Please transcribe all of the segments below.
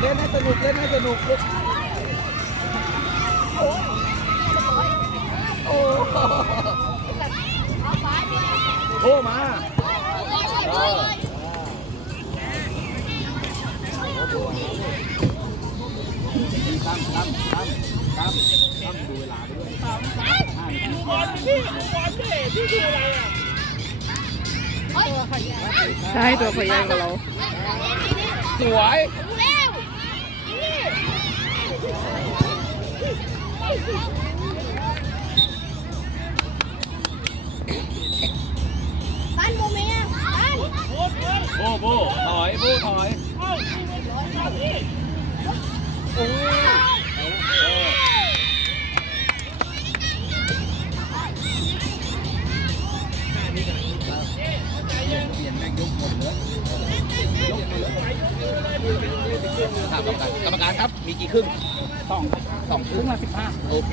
เล่นให้สนุกเล่นให้สนุกลูกโอ้โหมาตั้มตั้มตั้มตั้มตั้มดูเวลาด้วยดูบอลพี่ดูบอลพี่พี่ดูอะไรอะใช่ตัวขยายกับเราสวย โบโบถอยโบถอย อเ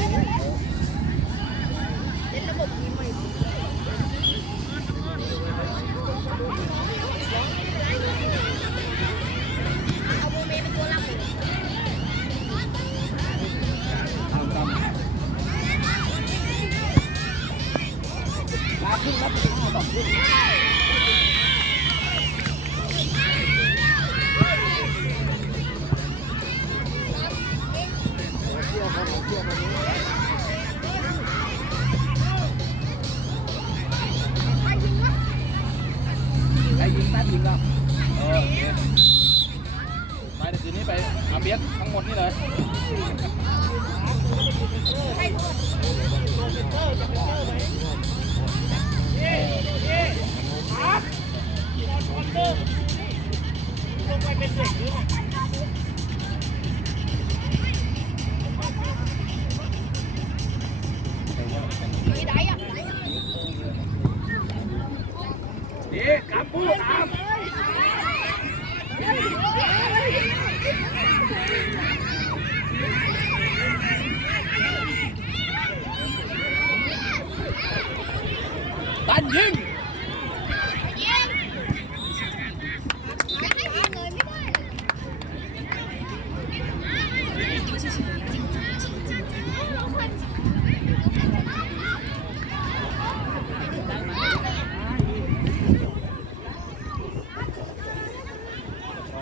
ค ยิง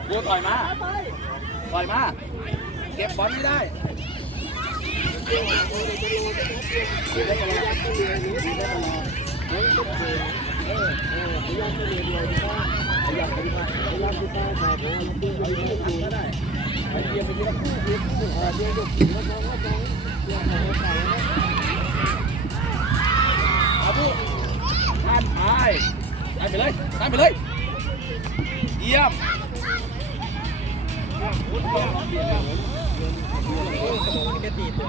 กูต่อยมาต่อยมา เก็บบอลไม่ได้ ไปเลยตามไปเลย เยี่ยมกระตีตัว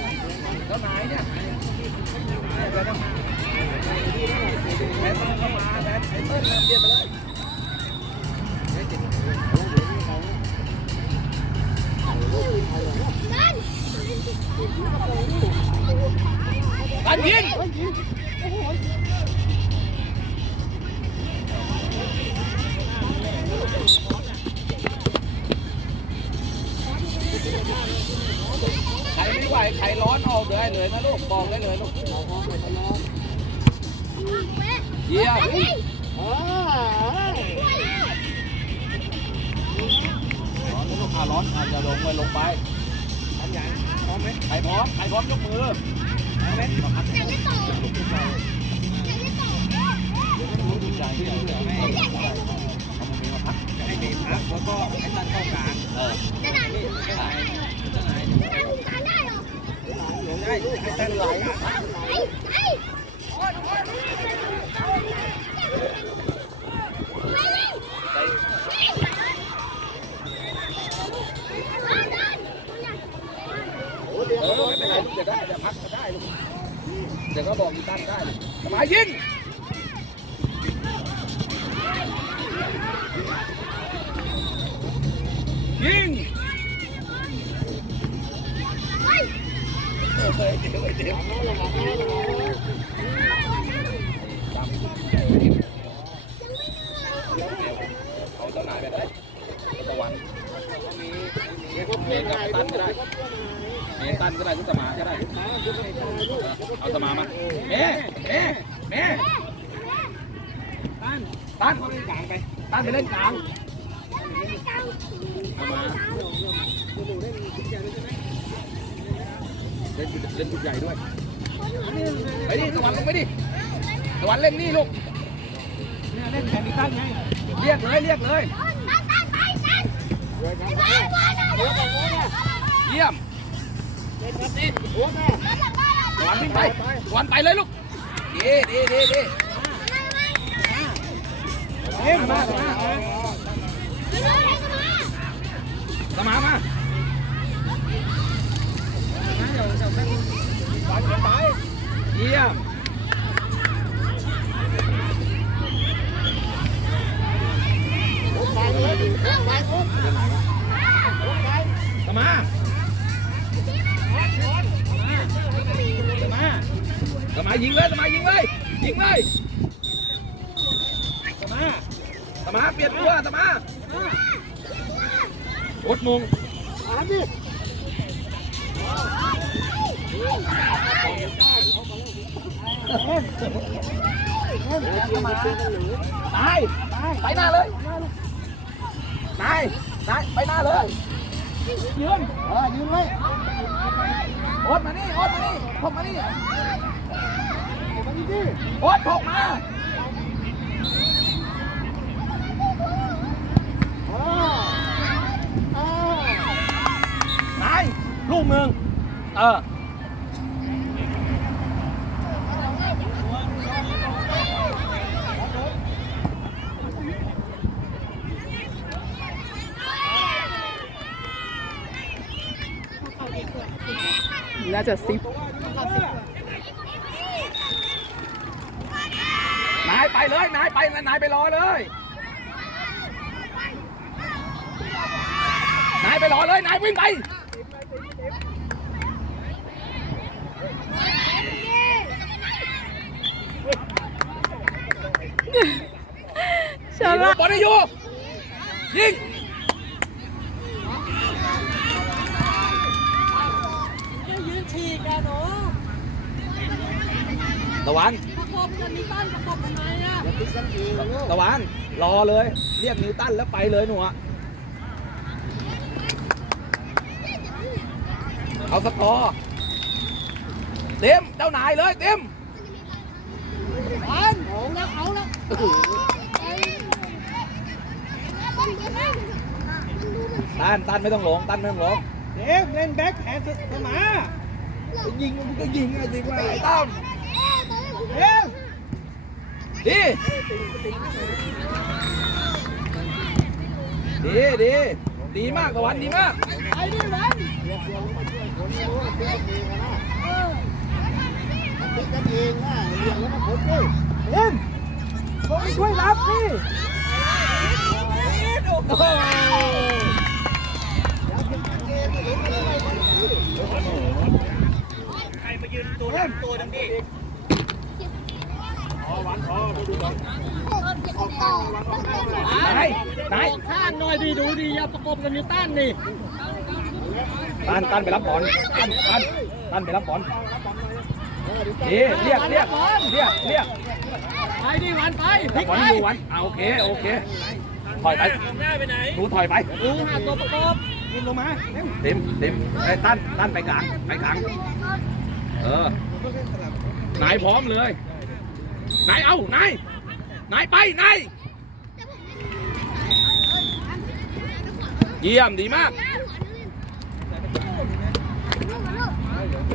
จ้านายเนี่ยเจ้านายเข้ามาแบทไอ้เติ้ลเรียนไปเลย เลยลูกเราห้องไปตลอดเยี่ยมอ๋อร้อนลูกอะร้อนอาจจะลงไปลงไปทำอมย่างพร้อมไหมใครพร้อมใครพร้อมยกมือพร้อมไหมใจที่เหลือให้เอามือมาพักให้เบรกพักแล้วก็ให้ตั้งเข้ากลางเออ 现在又来山 เออเดี๋ยวเดี๋ยวเดี๋ยวเอาเจ้าหนายไปเลยเอาตะวันมี เมนกับตั้นก็ได้เมตันก็ได้ทุกสมาก็ได้เอาสมามาเม่เม่เม่ตันตันเข้าไปกลางไปตันไปเล่นกลางเอามาจะดูเล่นทุกอย่างเลยใช่ไหมเล่นเล่นชุดใหญ่ด้วยไปดิตะวันลงไปดิตะวันเล่นนี่ลูกเนี่ยเล่นแข่งอีกตั้งไงเรียกเลยเรียกเลยเล่นครับเล่นหัวกับหัวเนี่ยเยี่ยมเล่นครับเล่นหัวเนี่ยตะวันวิ่งไปตะวันไปเลยลูกดีดีดีดีเล่นมามา มายิงเลยสมายิงเลยยิงเลยสมาสมาเปลี่ยนตัวสมาอดมงอ่านดิตายไปหน้าเลยนายนายไปหน้าเลยยืนเออยืนไว้โอดมานี่โอดมานี่พกมานี่มาดิดิ โอดพกมาอ่าอ่านาลูกมึง เออน่าจะซิป นายไปเลยนาย ไปนายไปรอเลยนายไปรอเลยนายวิ่งไปฉลาดบอลได้อยู่ยิงยืนฉีกอะหนูตะวันประกบกันนี่บ้านประกบทำไม ติดกันเองลูกตะวันรอเลย เรียกนิวตันแล้วไปเลยหนูอะเอาสกอร์เต็มเจ้านายเลยเต็มอันเอาแล้วเอาแล้วตันตันไม่ต้องหลงตันไม่ต้องหลงเดฟเล่นแบ็คแฮนด์สมายิงมันก็ยิงไงสิว่าไอ้ตั้มเดฟ ดีดีดีดีมากตะวันดีมากไอ้นี่วันเดี๋ยวเดี๋ยวมาช่วยคนโอ้ติดกันเองนะติดกันเองนะเรียกแล้วมาคนดิเอ็มผมไปช่วยรับสิโอ้โหอย่าติดกันเองเห็นอะไรมาดิใครมายืนตัวดังตัวดังดิ นายนข้างหน่อยดิดูดิอย่าประกบกันนิวตันดิตั้นตั้นไปรับบอลตั้นตั้นตั้นไปรับบอลเอ๊ะเรียกเรียกเรียกเรียกไปดิวันไปพรัลิบกบอลไปอยู่วันเอาโอเคโอเคถอยไปหน้าไปไหนหนูถอยไปดูหาตัวประกบยิงลงมาเต็มเต็มไอ้ตั้นตั้นไปกลางไปกลางเออนายพร้อมเลย นายเอานายนายไปนายเยี่ยมดีมาก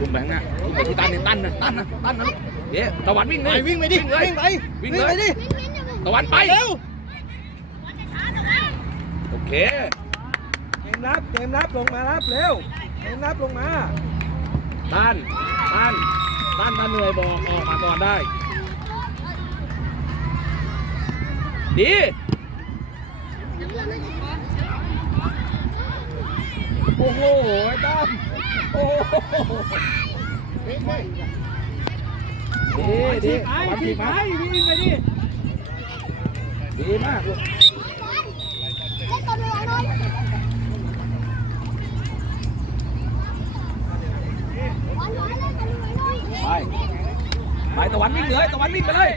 ลุมไปข้างหน้าลุมไปที่ตั้นนี่ตั้นนะตั้นนะตั้นนะเดี๋ยวตะวันวิ่งเลยวิ่งไปดิวิ่งไปวิ่งเลยตะวันไปเร็วโอเคเกมรับเกมรับลงมารับเร็วเกมรับลงมาต้านต้านต้านถ้าเหนื่อยบอกออกมาก่อนได้ ดีโอ้โหไอ้ตั้มโอ้โหดีดีไปตะวันทีทีไปมาวิ่งไปดิดีมากลูกเล่นตัวเรือหน่อยวันร้อยเล่นตัวเรือหน่อยไปไปตะวันวิ่งเลยตะวันวิ่งไปเลย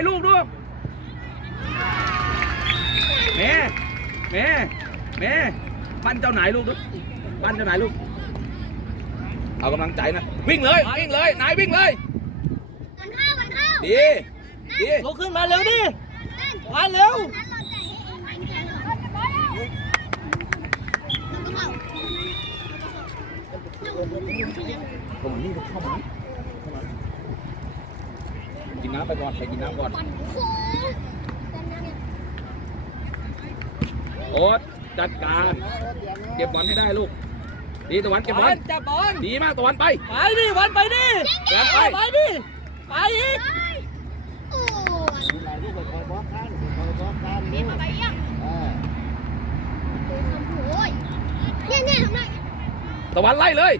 ปั้นเจ้าไหนลูกดูเมย์เมย์เมย์ปั้นเจ้าไหนลูกดูปั้นเจ้าไหนลูก เอากำลังใจนะ วิ่งเลยวิ่งเลยนายวิ่งเลยมันเข้ามันเข้าดีดีลุกขึ้นมาเร็วดิมาเร็วตรงนี้เข้ามากิ นน้ำไปก่อนไปกินน้ำก่อนโอ๊ตจัดการเก็บบอลให้ได้ลูก ดีตะวันเก็บบอลจับบอลดีมากตะวันไป ไปดิวันไปดิตะวันไปไปดิไปอีกเนี่ยเนี่ยทำไมตะวันไล่เลย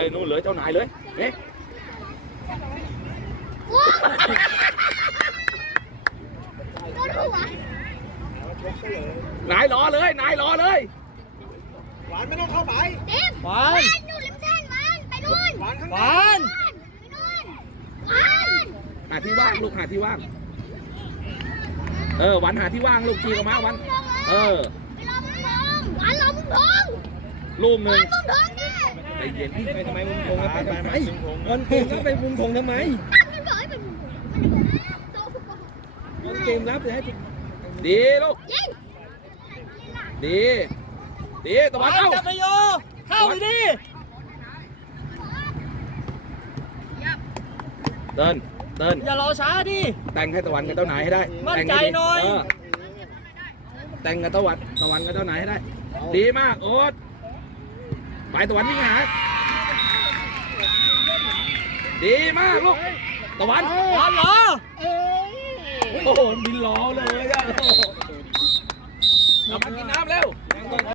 เป็นกังฟูเลยนู่นเลยนู่นเลยเจ้านายเลยเอ๊ะว้าวโดนหัวนายรอเลยนายรอเลยหวานไม่ต้องเข้าไปเต็มหวานบ้านนู่นริมเส้นบ้านไปนู่นหวานข้างหหวาวานนไปนู่นหวานหาที่ว่างลูกหาที่ว่าง เออวันหาที่ว่างลูกชีกับมาวัน เออไปรอมึงทองหวานรอมึงทอง ลูกหหวานึ่นงมึงทองดิใจเย็นพี่ไปทำไมมุมทงไปทำไมมันคงก็ไปมุมทงทำไมตั้งมันบอกให้เป็นมึงมันบอกโตฟุตบอลเกมรับจะให้ดีลูกยิงดีดีตะวันเข้าจับไปโยเข้าไปดิเดินเดินอย่ารอช้าดิแต่งให้ตะวันกับเจ้านายให้ได้มั่นแต่งใจให้ดีหน่อยเแต่งกับตะวันตะวันกับเจ้านายให้ได้ ดีมากโอ๊ต ไปตะวันวิ่งหาดีมากลูกตะวันหวานเหรอโอ้โหบินล้อเลยอะโอ้โหเอามากินน้ำเร็วร